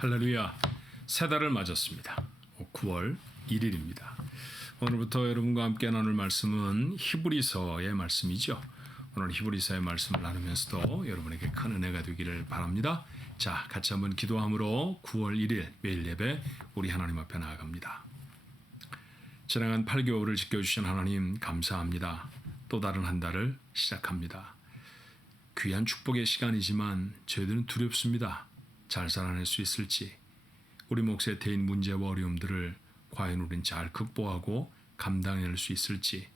할렐루야, 새 달을 맞았습니다. 9월 1일입니다. 오늘부터 여러분과 함께 나눌 말씀은 히브리서의 말씀이죠. 오늘 히브리서의 말씀을 나누면서도 여러분에게 큰 은혜가 되기를 바랍니다. 자, 같이 한번 기도함으로 9월 1일 매일 예배 우리 하나님 앞에 나아갑니다. 지나간 8개월을 지켜주신 하나님 감사합니다. 또 다른 한 달을 시작합니다. 귀한 축복의 시간이지만 저희들은 두렵습니다. 잘 살아낼 수 있을지, 우리 몫에 대인 문제와 어려움들을 과연 우린 잘 극복하고 감당해낼 수 있을지,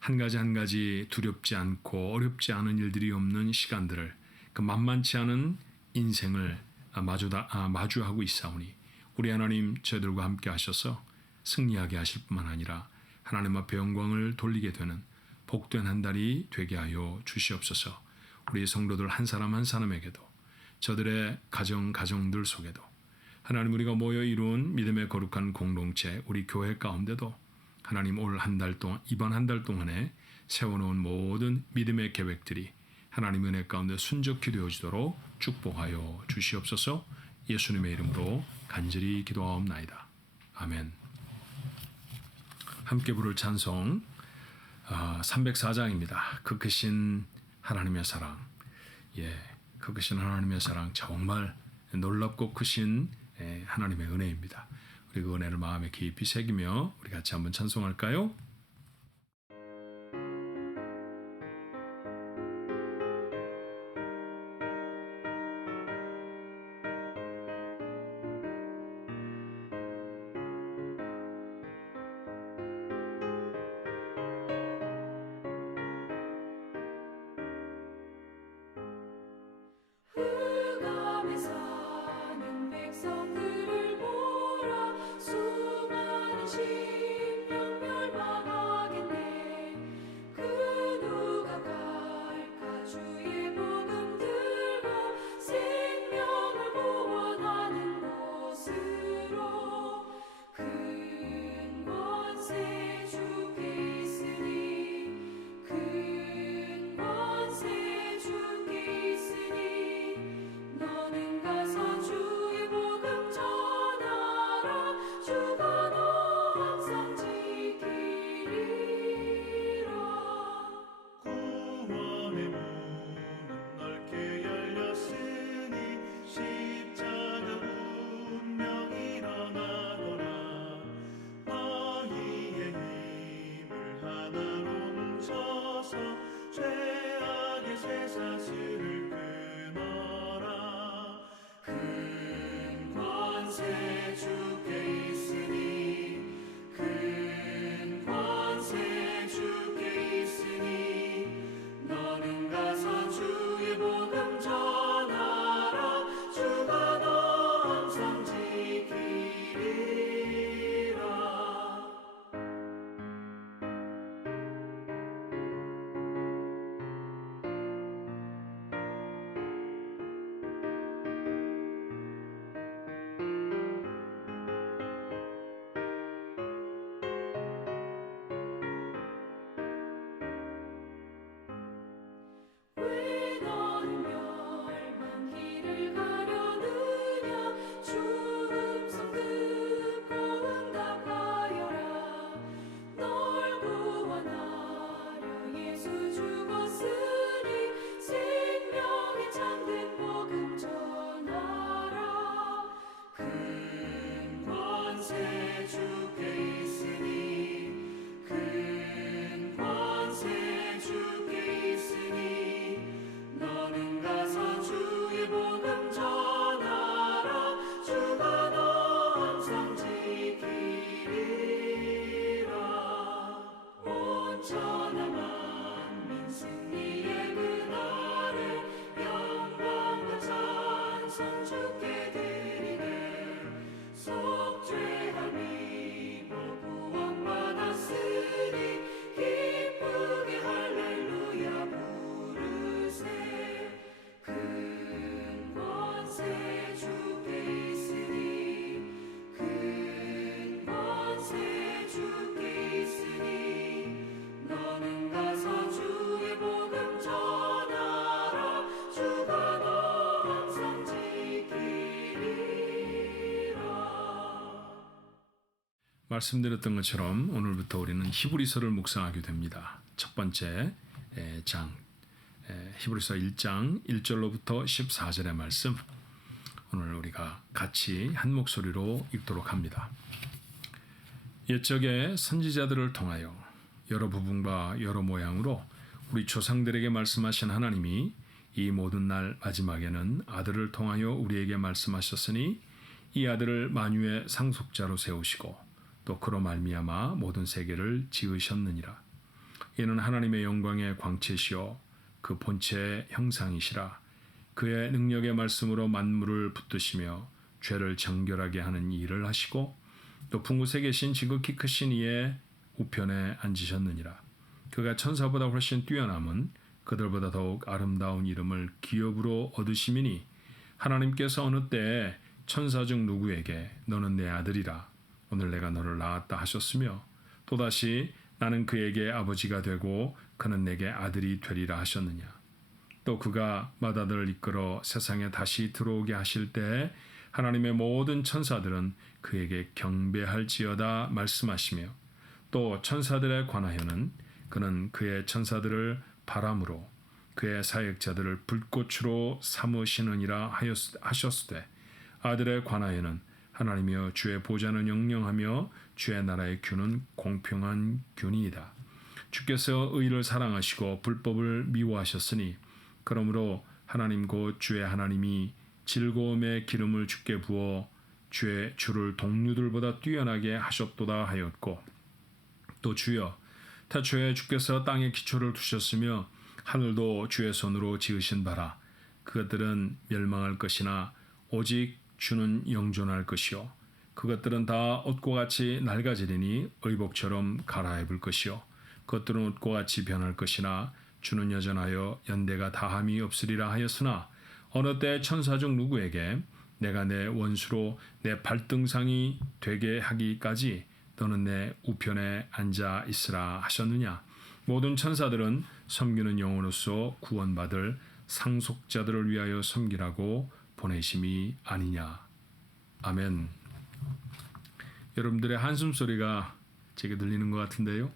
한 가지 두렵지 않고 어렵지 않은 일들이 없는 시간들을, 그 만만치 않은 인생을 마주하고 있사오니 우리 하나님 저희들과 함께 하셔서 승리하게 하실 뿐만 아니라 하나님 앞에 영광을 돌리게 되는 복된 한 달이 되게 하여 주시옵소서. 우리 성도들 한 사람 한 사람에게도, 저들의 가정들 속에도, 하나님 우리가 모여 이룬 믿음의 거룩한 공동체 우리 교회 가운데도 하나님 올 한 달 동안, 이번 한 달 동안에 세워놓은 모든 믿음의 계획들이 하나님 은혜 가운데 순적히 되어지도록 축복하여 주시옵소서. 예수님의 이름으로 간절히 기도하옵나이다. 아멘. 함께 부를 찬송 304장입니다. 그 크신 하나님의 사랑. 그 크신 하나님의 사랑, 정말 놀랍고 크신 하나님의 은혜입니다. 우리 그 은혜를 마음에 깊이 새기며 우리 같이 한번 찬송할까요? 주가 너 항상 지키리. 말씀드렸던 것처럼 오늘부터 우리는 히브리서를 묵상하게 됩니다. 첫 번째 장 히브리서 1장 1절로부터 14절의 말씀, 오늘 우리가 같이 한 목소리로 읽도록 합니다. 옛적에 선지자들을 통하여 여러 부분과 여러 모양으로 우리 조상들에게 말씀하신 하나님이 이 모든 날 마지막에는 아들을 통하여 우리에게 말씀하셨으니 이 아들을 만유의 상속자로 세우시고 또 그로 말미암아 모든 세계를 지으셨느니라. 이는 하나님의 영광의 광채시요 그 본체의 형상이시라. 그의 능력의 말씀으로 만물을 붙드시며 죄를 정결하게 하는 일을 하시고 높은 곳에 계신 지극히 크신 이의 우편에 앉으셨느니라. 그가 천사보다 훨씬 뛰어남은 그들보다 더욱 아름다운 이름을 기업으로 얻으심이니 하나님께서 어느 때에 천사 중 누구에게 너는 내 아들이라 오늘 내가 너를 낳았다 하셨으며 또다시 나는 그에게 아버지가 되고 그는 내게 아들이 되리라 하셨느냐. 또 그가 맏아들을 이끌어 세상에 다시 들어오게 하실 때에 하나님의 모든 천사들은 그에게 경배할지어다 말씀하시며 또 천사들에 관하여는 그는 그의 천사들을 바람으로 그의 사역자들을 불꽃으로 삼으시느니라 하셨으되 아들에 관하여는 하나님이여 주의 보좌는 영영하며 주의 나라의 균은 공평한 균이이다. 주께서 의를 사랑하시고 불법을 미워하셨으니 그러므로 하나님 곧 주의 하나님이 즐거움의 기름을 주께 부어 주를 동류들보다 뛰어나게 하셨도다 하였고 또 주여 태초에 주께서 땅에 기초를 두셨으며 하늘도 주의 손으로 지으신 바라. 그것들은 멸망할 것이나 오직 주는 영존할 것이요 그것들은 다 옷과 같이 낡아지리니 의복처럼 갈아입을 것이요 그것들은 옷과 같이 변할 것이나 주는 여전하여 연대가 다함이 없으리라 하였으나 어느 때 천사 중 누구에게 내가 내 원수로 내 발등상이 되게 하기까지 너는 내 우편에 앉아 있으라 하셨느냐. 모든 천사들은 섬기는 영으로서 구원받을 상속자들을 위하여 섬기라고 보내심이 아니냐. 아멘. 여러분들의 한숨 소리가 제게 들리는 것 같은데요.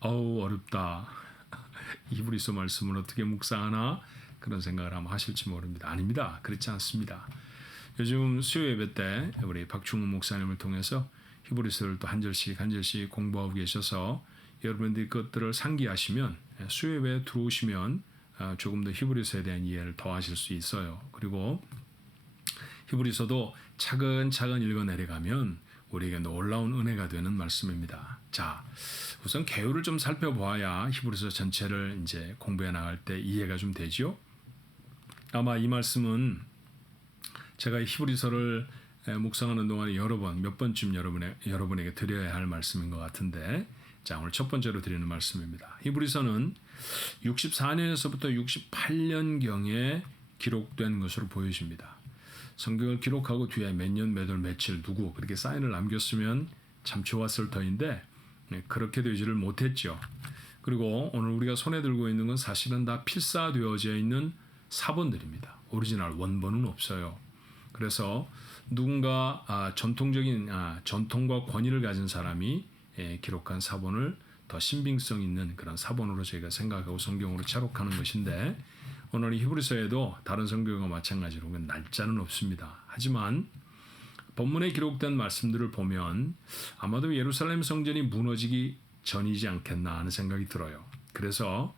어우 어렵다. 히브리서 말씀을 어떻게 묵상하나 그런 생각을 아마 하실지 모릅니다. 아닙니다. 그렇지 않습니다. 요즘 수요 예배 때 우리 박충훈 목사님을 통해서 히브리서를 또 한 절씩 공부하고 계셔서 여러분들이 그것들을 상기하시면 수요 예배에 들어오시면 조금 더 히브리서에 대한 이해를 더 하실 수 있어요. 그리고 히브리서도 차근차근 읽어내려가면 우리에게 놀라운 은혜가 되는 말씀입니다. 자, 우선 개요를 좀 살펴보아야 히브리서 전체를 이제 공부해 나갈 때 이해가 좀 되죠. 아마 이 말씀은 제가 히브리서를 묵상하는 동안에 여러 번, 몇 번쯤 여러분에게 드려야 할 말씀인 것 같은데, 자, 오늘 첫 번째로 드리는 말씀입니다. 히브리서는 64년에서부터 68년경에 기록된 것으로 보여집니다. 성경을 기록하고 뒤에 몇 년, 몇 월, 며칠, 누구 그렇게 사인을 남겼으면 참 좋았을 터인데 그렇게 되지를 못했죠. 그리고 오늘 우리가 손에 들고 있는 건 사실은 다 필사되어져 있는 사본들입니다. 오리지널 원본은 없어요. 그래서 누군가 전통과 권위를 가진 사람이 기록한 사본을 더 신빙성 있는 그런 사본으로 저희가 생각하고 성경으로 차록하는 것인데 오늘 히브리서에도 다른 성경과 마찬가지로 날짜는 없습니다. 하지만 본문에 기록된 말씀들을 보면 아마도 예루살렘 성전이 무너지기 전이지 않겠나 하는 생각이 들어요. 그래서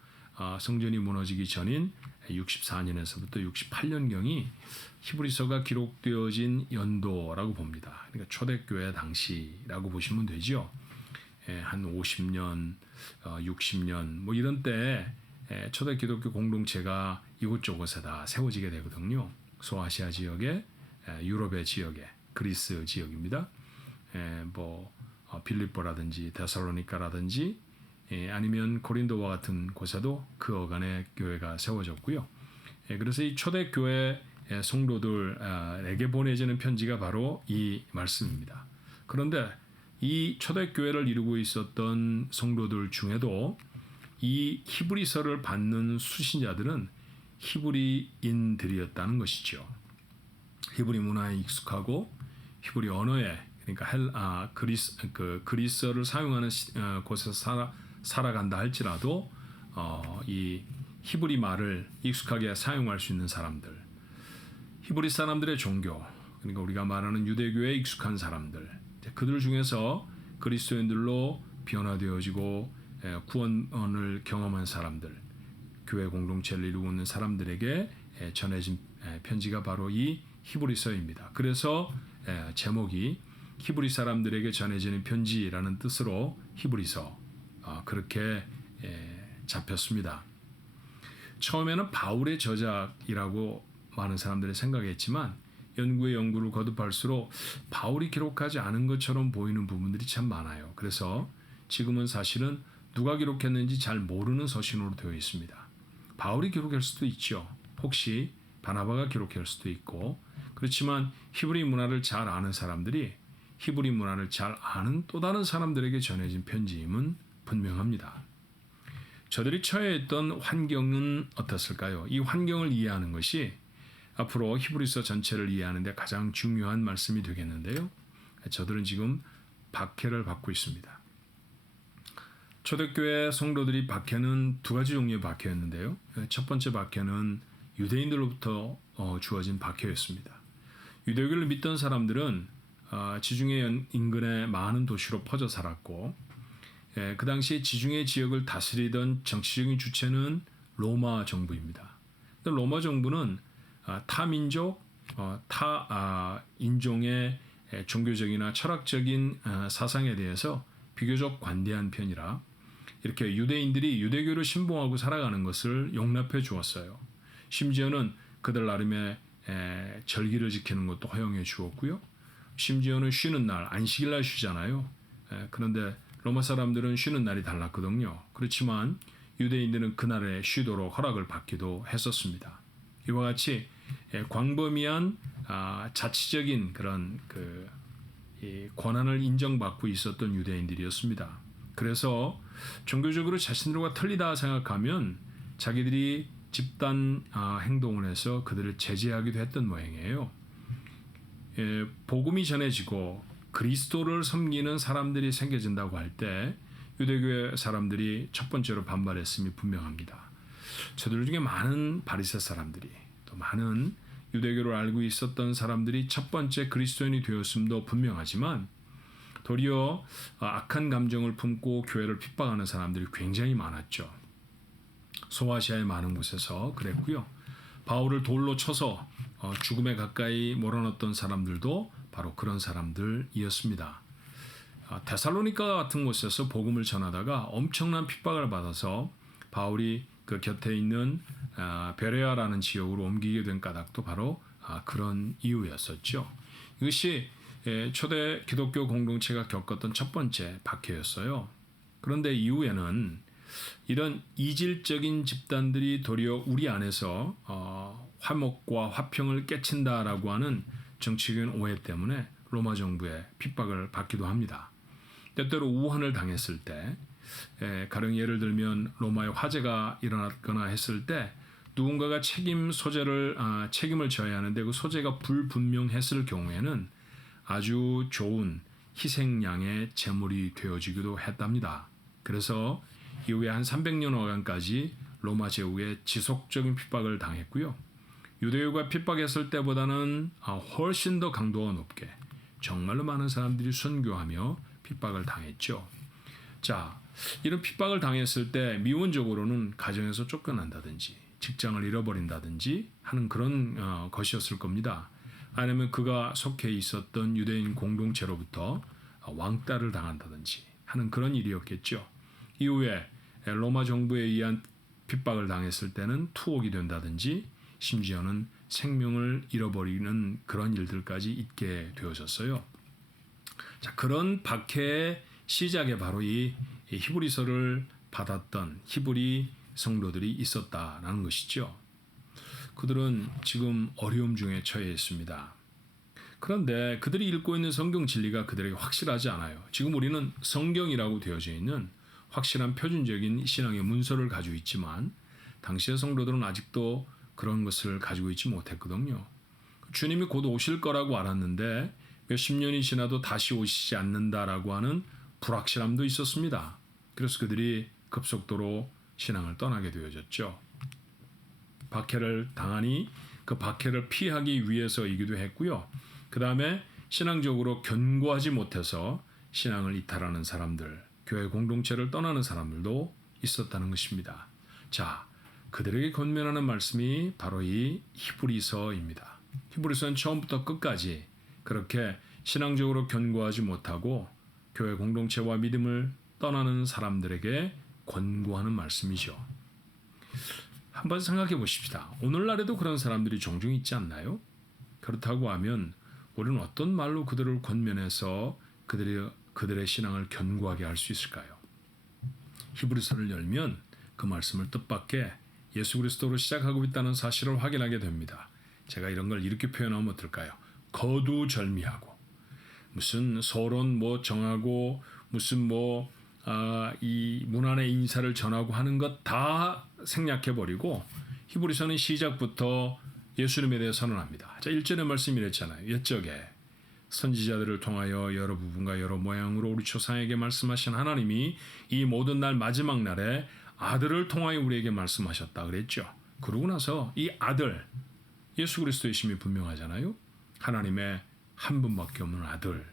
성전이 무너지기 전인 64년에서부터 68년경이 히브리서가 기록되어진 연도라고 봅니다. 그러니까 초대교회 당시라고 보시면 되죠. 한 50년, 60년 뭐 이런 때에 초대 기독교 공동체가 이곳저곳에 다 세워지게 되거든요. 소아시아 지역에, 유럽의 지역에, 그리스 지역입니다. 빌립보라든지 데살로니카라든지 아니면 고린도와 같은 곳에도 그 어간의 교회가 세워졌고요. 그래서 이 초대교회 성도들에게 보내지는 편지가 바로 이 말씀입니다. 그런데 이 초대교회를 이루고 있었던 성도들 중에도 이 히브리서를 받는 수신자들은 히브리인들이었다는 것이죠. 히브리 문화에 익숙하고 히브리 언어에 그러니까 그리스어를 사용하는 곳에서 살아간다 할지라도 이 히브리 말을 익숙하게 사용할 수 있는 사람들, 히브리 사람들의 종교, 그러니까 우리가 말하는 유대교에 익숙한 사람들, 그들 중에서 그리스도인들로 변화되어지고 구원을 경험한 사람들, 교회 공동체를 이루고 있는 사람들에게 전해진 편지가 바로 이 히브리서입니다. 그래서 제목이 히브리 사람들에게 전해지는 편지라는 뜻으로 히브리서 그렇게 잡혔습니다. 처음에는 바울의 저작이라고 많은 사람들이 생각했지만 연구를 거듭할수록 바울이 기록하지 않은 것처럼 보이는 부분들이 참 많아요. 그래서 지금은 사실은 누가 기록했는지 잘 모르는 서신으로 되어 있습니다. 바울이 기록할 수도 있죠. 혹시 바나바가 기록할 수도 있고, 그렇지만 히브리 문화를 잘 아는 사람들이 히브리 문화를 잘 아는 또 다른 사람들에게 전해진 편지임은 분명합니다. 저들이 처해있던 환경은 어떻을까요? 이 환경을 이해하는 것이 앞으로 히브리서 전체를 이해하는 데 가장 중요한 말씀이 되겠는데요. 저들은 지금 박해를 받고 있습니다. 초대교회 성도들이 박해는 두 가지 종류의 박해였는데요. 첫 번째 박해는 유대인들로부터 주어진 박해였습니다. 유대교를 믿던 사람들은 지중해 인근의 많은 도시로 퍼져 살았고, 그 당시에 지중해 지역을 다스리던 정치적인 주체는 로마 정부입니다. 로마 정부는 타민족, 타인종의 종교적이나 철학적인 사상에 대해서 비교적 관대한 편이라 이렇게 유대인들이 유대교를 신봉하고 살아가는 것을 용납해 주었어요. 심지어는 그들 나름의 절기를 지키는 것도 허용해 주었고요. 심지어는 쉬는 날, 안식일 날 쉬잖아요. 그런데 로마 사람들은 쉬는 날이 달랐거든요. 그렇지만 유대인들은 그날에 쉬도록 허락을 받기도 했었습니다. 이와 같이 광범위한 자치적인 그런 권한을 인정받고 있었던 유대인들이었습니다. 그래서 종교적으로 자신들과 틀리다 생각하면 자기들이 집단 행동을 해서 그들을 제재하기도 했던 모양이에요. 복음이 전해지고 그리스도를 섬기는 사람들이 생겨진다고 할 때 유대교회 사람들이 첫 번째로 반발했음이 분명합니다. 저들 중에 많은 바리새 사람들이 또 많은 유대교를 알고 있었던 사람들이 첫 번째 그리스도인이 되었음도 분명하지만 도리어 악한 감정을 품고 교회를 핍박하는 사람들이 굉장히 많았죠. 소아시아의 많은 곳에서 그랬고요. 바울을 돌로 쳐서 죽음에 가까이 몰아넣었던 사람들도 바로 그런 사람들이었습니다. 데살로니가 같은 곳에서 복음을 전하다가 엄청난 핍박을 받아서 바울이 그 곁에 있는 베레아라는 지역으로 옮기게 된 까닭도 바로 그런 이유였었죠. 이것이 초대 기독교 공동체가 겪었던 첫 번째 박해였어요. 그런데 이후에는 이런 이질적인 집단들이 도리어 우리 안에서 화목과 화평을 깨친다라고 하는 정치적인 오해 때문에 로마 정부의 핍박을 받기도 합니다. 때때로 우환을 당했을 때, 가령 예를 들면 로마의 화재가 일어났거나 했을 때 누군가가 책임을 져야 하는데 그 소재가 불분명했을 경우에는 아주 좋은 희생양의 제물이 되어지기도 했답니다. 그래서 이후에 한 300년여간까지 로마 제국에 지속적인 핍박을 당했고요. 유대교가 핍박했을 때보다는 훨씬 더 강도가 높게 정말로 많은 사람들이 순교하며 핍박을 당했죠. 자, 이런 핍박을 당했을 때 미원적으로는 가정에서 쫓겨난다든지 직장을 잃어버린다든지 하는 그런 것이었을 겁니다. 아니면 그가 속해 있었던 유대인 공동체로부터 왕따를 당한다든지 하는 그런 일이었겠죠. 이후에 로마 정부에 의한 핍박을 당했을 때는 투옥이 된다든지 심지어는 생명을 잃어버리는 그런 일들까지 있게 되어졌어요. 자, 그런 박해의 시작에 바로 이 히브리서를 받았던 히브리 성도들이 있었다라는 것이죠. 그들은 지금 어려움 중에 처해 있습니다. 그런데 그들이 읽고 있는 성경 진리가 그들에게 확실하지 않아요. 지금 우리는 성경이라고 되어져 있는 확실한 표준적인 신앙의 문서를 가지고 있지만 당시의 성도들은 아직도 그런 것을 가지고 있지 못했거든요. 주님이 곧 오실 거라고 알았는데 몇십 년이 지나도 다시 오시지 않는다라고 하는 불확실함도 있었습니다. 그래서 그들이 급속도로 신앙을 떠나게 되어졌죠. 박해를 당하니 그 박해를 피하기 위해서이기도 했고요. 그 다음에 신앙적으로 견고하지 못해서 신앙을 이탈하는 사람들, 교회 공동체를 떠나는 사람들도 있었다는 것입니다. 자, 그들에게 권면하는 말씀이 바로 이 히브리서입니다. 히브리서는 처음부터 끝까지 그렇게 신앙적으로 견고하지 못하고 교회 공동체와 믿음을 떠나는 사람들에게 권고하는 말씀이죠. 한번 생각해 보십시다. 오늘날에도 그런 사람들이 종종 있지 않나요? 그렇다고 하면 우리는 어떤 말로 그들을 권면해서 그들의 신앙을 견고하게 할 수 있을까요? 히브리서를 열면 그 말씀을 뜻밖의 예수 그리스도로 시작하고 있다는 사실을 확인하게 됩니다. 제가 이런 걸 이렇게 표현하면 어떨까요? 거두절미하고 무슨 서론 정하고 무슨 이 문안의 인사를 전하고 하는 것 다 생략해 버리고 히브리서는 시작부터 예수님에 대해 선언합니다. 자, 1절의 말씀이 이랬잖아요. 옛적에 선지자들을 통하여 여러 부분과 여러 모양으로 우리 조상에게 말씀하신 하나님이 이 모든 날 마지막 날에 아들을 통하여 우리에게 말씀하셨다 그랬죠. 그러고 나서 이 아들 예수 그리스도의 심이 분명하잖아요. 하나님의 한 분밖에 없는 아들,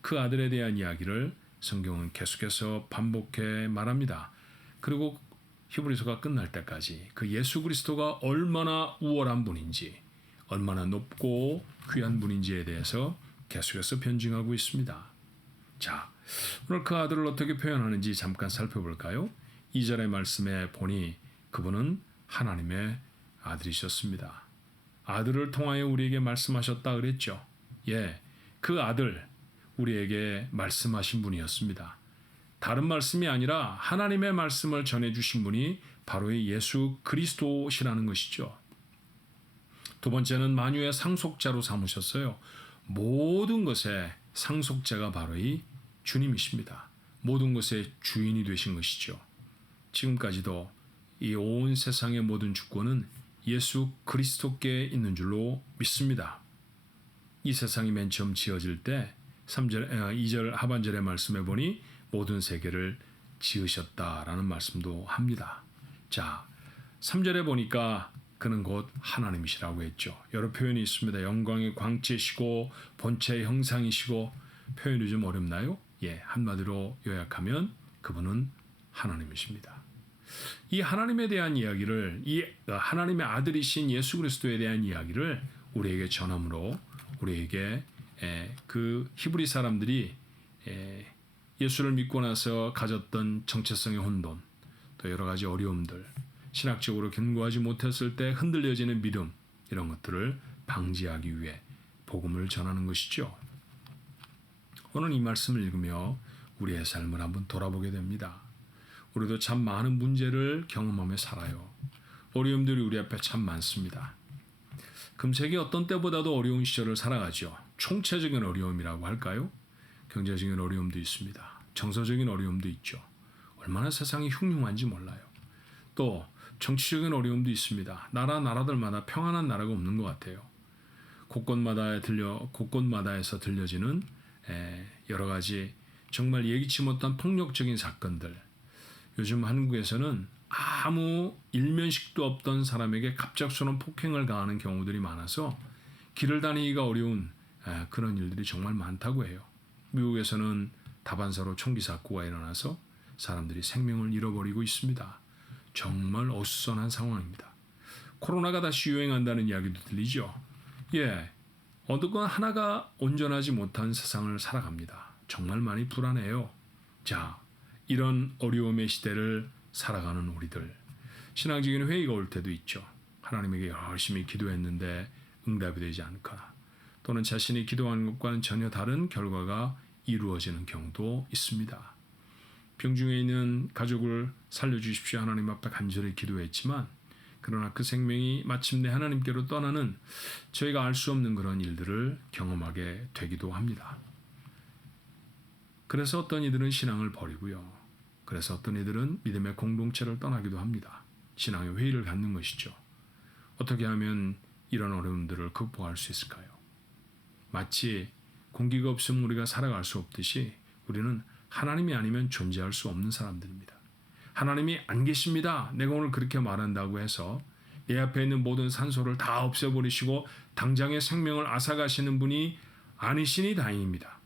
그 아들에 대한 이야기를 성경은 계속해서 반복해 말합니다. 그리고 히브리서가 끝날 때까지 그 예수 그리스도가 얼마나 우월한 분인지, 얼마나 높고 귀한 분인지에 대해서 계속해서 변증하고 있습니다. 자, 오늘 그 아들을 어떻게 표현하는지 잠깐 살펴볼까요? 2절의 말씀에 보니 그분은 하나님의 아들이셨습니다. 아들을 통하여 우리에게 말씀하셨다 그랬죠. 예, 그 아들 우리에게 말씀하신 분이었습니다. 다른 말씀이 아니라 하나님의 말씀을 전해주신 분이 바로 이 예수 그리스도시라는 것이죠. 두 번째는 만유의 상속자로 삼으셨어요. 모든 것의 상속자가 바로 이 주님이십니다. 모든 것의 주인이 되신 것이죠. 지금까지도 이 온 세상의 모든 주권은 예수 그리스도께 있는 줄로 믿습니다. 이 세상이 맨 처음 지어질 때 2절 하반절의 말씀에 보니 모든 세계를 지으셨다라는 말씀도 합니다. 자, 3절에 보니까 그는 곧 하나님이시라고 했죠. 여러 표현이 있습니다. 영광의 광채시고 본체의 형상이시고 표현이 좀 어렵나요? 예, 한마디로 요약하면 그분은 하나님이십니다. 이 하나님에 대한 이야기를 이 하나님의 아들이신 예수 그리스도에 대한 이야기를 우리에게 전함으로 우리에게 그 히브리 사람들이 예수를 믿고 나서 가졌던 정체성의 혼돈, 또 여러 가지 어려움들, 신학적으로 견고하지 못했을 때 흔들려지는 믿음, 이런 것들을 방지하기 위해 복음을 전하는 것이죠. 오늘 이 말씀을 읽으며 우리의 삶을 한번 돌아보게 됩니다. 우리도 참 많은 문제를 경험하며 살아요. 어려움들이 우리 앞에 참 많습니다. 금세기 어떤 때보다도 어려운 시절을 살아가죠. 총체적인 어려움이라고 할까요? 경제적인 어려움도 있습니다. 정서적인 어려움도 있죠. 얼마나 세상이 흉흉한지 몰라요. 또 정치적인 어려움도 있습니다. 나라들마다 평안한 나라가 없는 것 같아요. 곳곳마다에서 들려지는 여러 가지 정말 예기치 못한 폭력적인 사건들. 요즘 한국에서는 아무 일면식도 없던 사람에게 갑작스러운 폭행을 가하는 경우들이 많아서 길을 다니기가 어려운 그런 일들이 정말 많다고 해요. 미국에서는 다반사로 총기 사고가 일어나서 사람들이 생명을 잃어버리고 있습니다. 정말 어수선한 상황입니다. 코로나가 다시 유행한다는 이야기도 들리죠. 예, 어느 것 하나가 온전하지 못한 세상을 살아갑니다. 정말 많이 불안해요. 자, 이런 어려움의 시대를 살아가는 우리들, 신앙적인 회의가 올 때도 있죠. 하나님에게 열심히 기도했는데 응답이 되지 않거나 또는 자신이 기도한 것과는 전혀 다른 결과가 이루어지는 경우도 있습니다. 병중에 있는 가족을 살려주십시오 하나님 앞에 간절히 기도했지만 그러나 그 생명이 마침내 하나님께로 떠나는 저희가 알 수 없는 그런 일들을 경험하게 되기도 합니다. 그래서 어떤 이들은 신앙을 버리고요. 그래서 어떤 이들은 믿음의 공동체를 떠나기도 합니다. 신앙의 회의를 갖는 것이죠. 어떻게 하면 이런 어려움들을 극복할 수 있을까요? 마치 공기가 없으면 우리가 살아갈 수 없듯이 우리는 하나님이 아니면 존재할 수 없는 사람들입니다. 하나님이 안 계십니다. 내가 오늘 그렇게 말한다고 해서 내 앞에 있는 모든 산소를 다 없애버리시고 당장의 생명을 앗아가시는 분이 아니시니 다행입니다.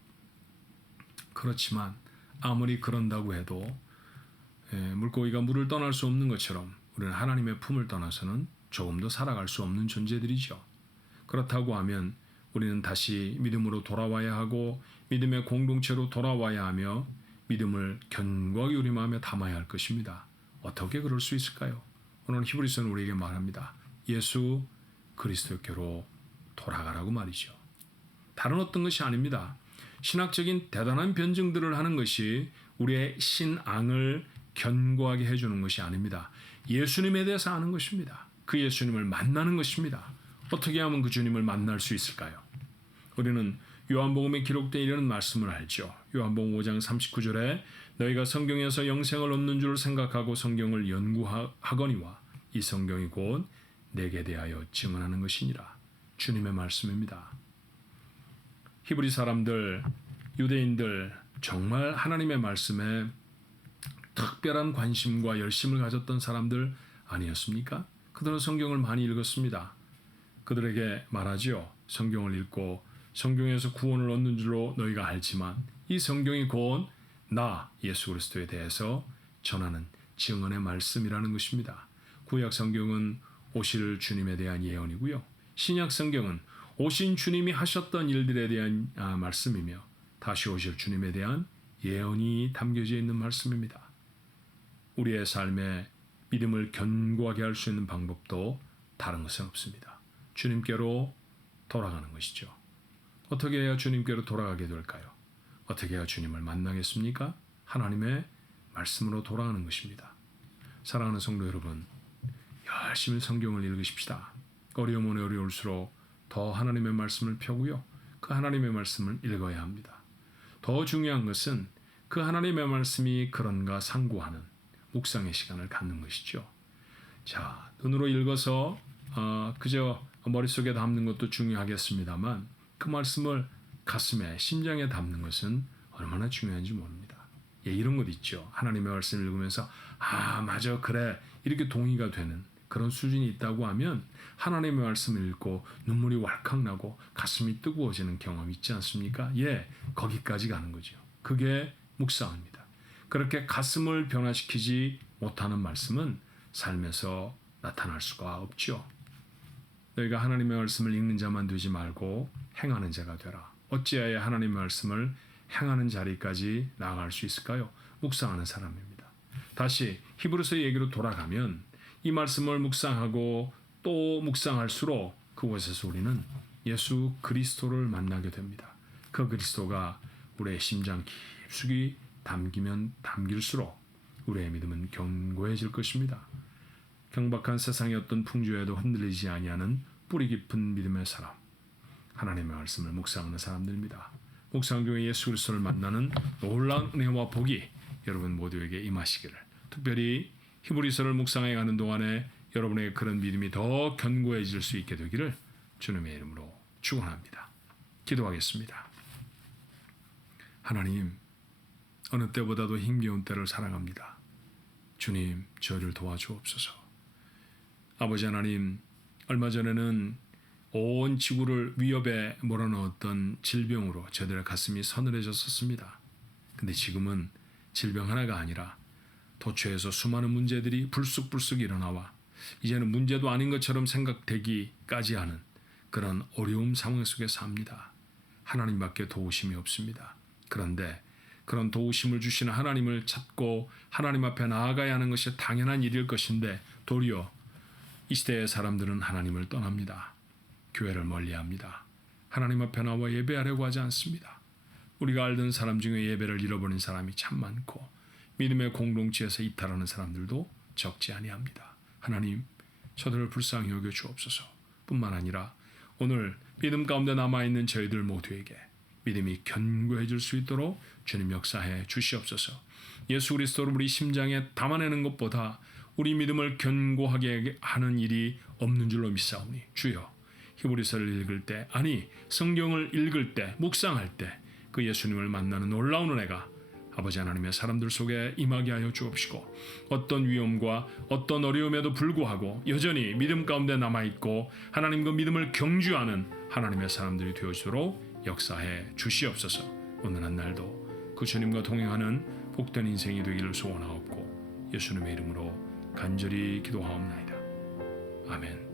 그렇지만 아무리 그런다고 해도 물고기가 물을 떠날 수 없는 것처럼 우리는 하나님의 품을 떠나서는 조금도 살아갈 수 없는 존재들이죠. 그렇다고 하면 우리는 다시 믿음으로 돌아와야 하고 믿음의 공동체로 돌아와야 하며 믿음을 견고하게 우리 마음에 담아야 할 것입니다. 어떻게 그럴 수 있을까요? 오늘 히브리서는 우리에게 말합니다. 예수 그리스도께로 돌아가라고 말이죠. 다른 어떤 것이 아닙니다. 신학적인 대단한 변증들을 하는 것이 우리의 신앙을 견고하게 해주는 것이 아닙니다. 예수님에 대해서 아는 것입니다. 그 예수님을 만나는 것입니다. 어떻게 하면 그 주님을 만날 수 있을까요? 우리는 요한복음에 기록된 이런 말씀을 알죠. 요한복음 5장 39절에 너희가 성경에서 영생을 얻는 줄 생각하고 성경을 연구하거니와 이 성경이 곧 내게 대하여 증언하는 것이니라. 주님의 말씀입니다. 히브리 사람들, 유대인들 정말 하나님의 말씀에 특별한 관심과 열심을 가졌던 사람들 아니었습니까? 그들은 성경을 많이 읽었습니다. 그들에게 말하지요. 성경을 읽고 성경에서 구원을 얻는 줄로 너희가 알지만 이 성경이 곧 나 예수 그리스도에 대해서 전하는 증언의 말씀이라는 것입니다. 구약 성경은 오실 주님에 대한 예언이고요. 신약 성경은 오신 주님이 하셨던 일들에 대한 말씀이며 다시 오실 주님에 대한 예언이 담겨져 있는 말씀입니다. 우리의 삶에 믿음을 견고하게 할 수 있는 방법도 다른 것은 없습니다. 주님께로 돌아가는 것이죠. 어떻게 해야 주님께로 돌아가게 될까요? 어떻게 해야 주님을 만나겠습니까? 하나님의 말씀으로 돌아가는 것입니다. 사랑하는 성도 여러분, 열심히 성경을 읽으십시다. 어려우면 어려울수록 더 하나님의 말씀을 펴고요. 그 하나님의 말씀을 읽어야 합니다. 더 중요한 것은 그 하나님의 말씀이 그런가 상고하는 묵상의 시간을 갖는 것이죠. 자, 눈으로 읽어서 그저 머릿속에 담는 것도 중요하겠습니다만 그 말씀을 가슴에, 심장에 담는 것은 얼마나 중요한지 모릅니다. 예, 이런 것 있죠. 하나님의 말씀을 읽으면서 맞아, 그래 이렇게 동의가 되는 그런 수준이 있다고 하면 하나님의 말씀을 읽고 눈물이 왈칵 나고 가슴이 뜨거워지는 경험이 있지 않습니까? 예, 거기까지 가는 거죠. 그게 묵상입니다. 그렇게 가슴을 변화시키지 못하는 말씀은 삶에서 나타날 수가 없죠. 너희가 하나님의 말씀을 읽는 자만 되지 말고 행하는 자가 되라. 어찌하여 하나님의 말씀을 행하는 자리까지 나아갈 수 있을까요? 묵상하는 사람입니다. 다시 히브리서 얘기로 돌아가면 이 말씀을 묵상하고 또 묵상할수록 그곳에서 우리는 예수 그리스도를 만나게 됩니다. 그 그리스도가 우리의 심장 깊숙이 담기면 담길수록 우리의 믿음은 견고해질 것입니다. 경박한 세상의 어떤 풍조에도 흔들리지 아니하는 뿌리 깊은 믿음의 사람, 하나님의 말씀을 묵상하는 사람들입니다. 묵상 중에 예수 그리스도를 만나는 놀라운 은혜와 복이 여러분 모두에게 임하시기를, 특별히 히브리서를 묵상해 가는 동안에 여러분의 그런 믿음이 더 견고해질 수 있게 되기를 주님의 이름으로 축원합니다. 기도하겠습니다. 하나님, 어느 때보다도 힘겨운 때를 살아갑니다. 주님, 저희를 도와주옵소서. 아버지 하나님, 얼마 전에는 온 지구를 위협에 몰아넣었던 질병으로 저희들의 가슴이 서늘해졌었습니다. 근데 지금은 질병 하나가 아니라 도처에서 수많은 문제들이 불쑥불쑥 일어나와 이제는 문제도 아닌 것처럼 생각되기까지 하는 그런 어려움 상황 속에 삽니다. 하나님밖에 도우심이 없습니다. 그런데 그런 도우심을 주시는 하나님을 찾고 하나님 앞에 나아가야 하는 것이 당연한 일일 것인데 도리어 이 시대의 사람들은 하나님을 떠납니다. 교회를 멀리합니다. 하나님 앞에 나와 예배하려고 하지 않습니다. 우리가 알던 사람 중에 예배를 잃어버린 사람이 참 많고 믿음의 공동체에서 이탈하는 사람들도 적지 아니합니다. 하나님, 저들을 불쌍히 여겨 주옵소서. 뿐만 아니라 오늘 믿음 가운데 남아있는 저희들 모두에게 믿음이 견고해질 수 있도록 주님 역사해 주시옵소서. 예수 그리스도를 우리 심장에 담아내는 것보다 우리 믿음을 견고하게 하는 일이 없는 줄로 믿사오니 주여, 히브리서를 읽을 때, 아니 성경을 읽을 때, 묵상할 때 그 예수님을 만나는 놀라운 은혜가 아버지 하나님의 사람들 속에 임하게 하여 주옵시고, 어떤 위험과 어떤 어려움에도 불구하고 여전히 믿음 가운데 남아있고 하나님 그 믿음을 경주하는 하나님의 사람들이 되어주도록 역사해 주시옵소서. 오늘 한 날도 그 주님과 동행하는 복된 인생이 되기를 소원하옵고 예수님의 이름으로 간절히 기도하옵나이다. 아멘.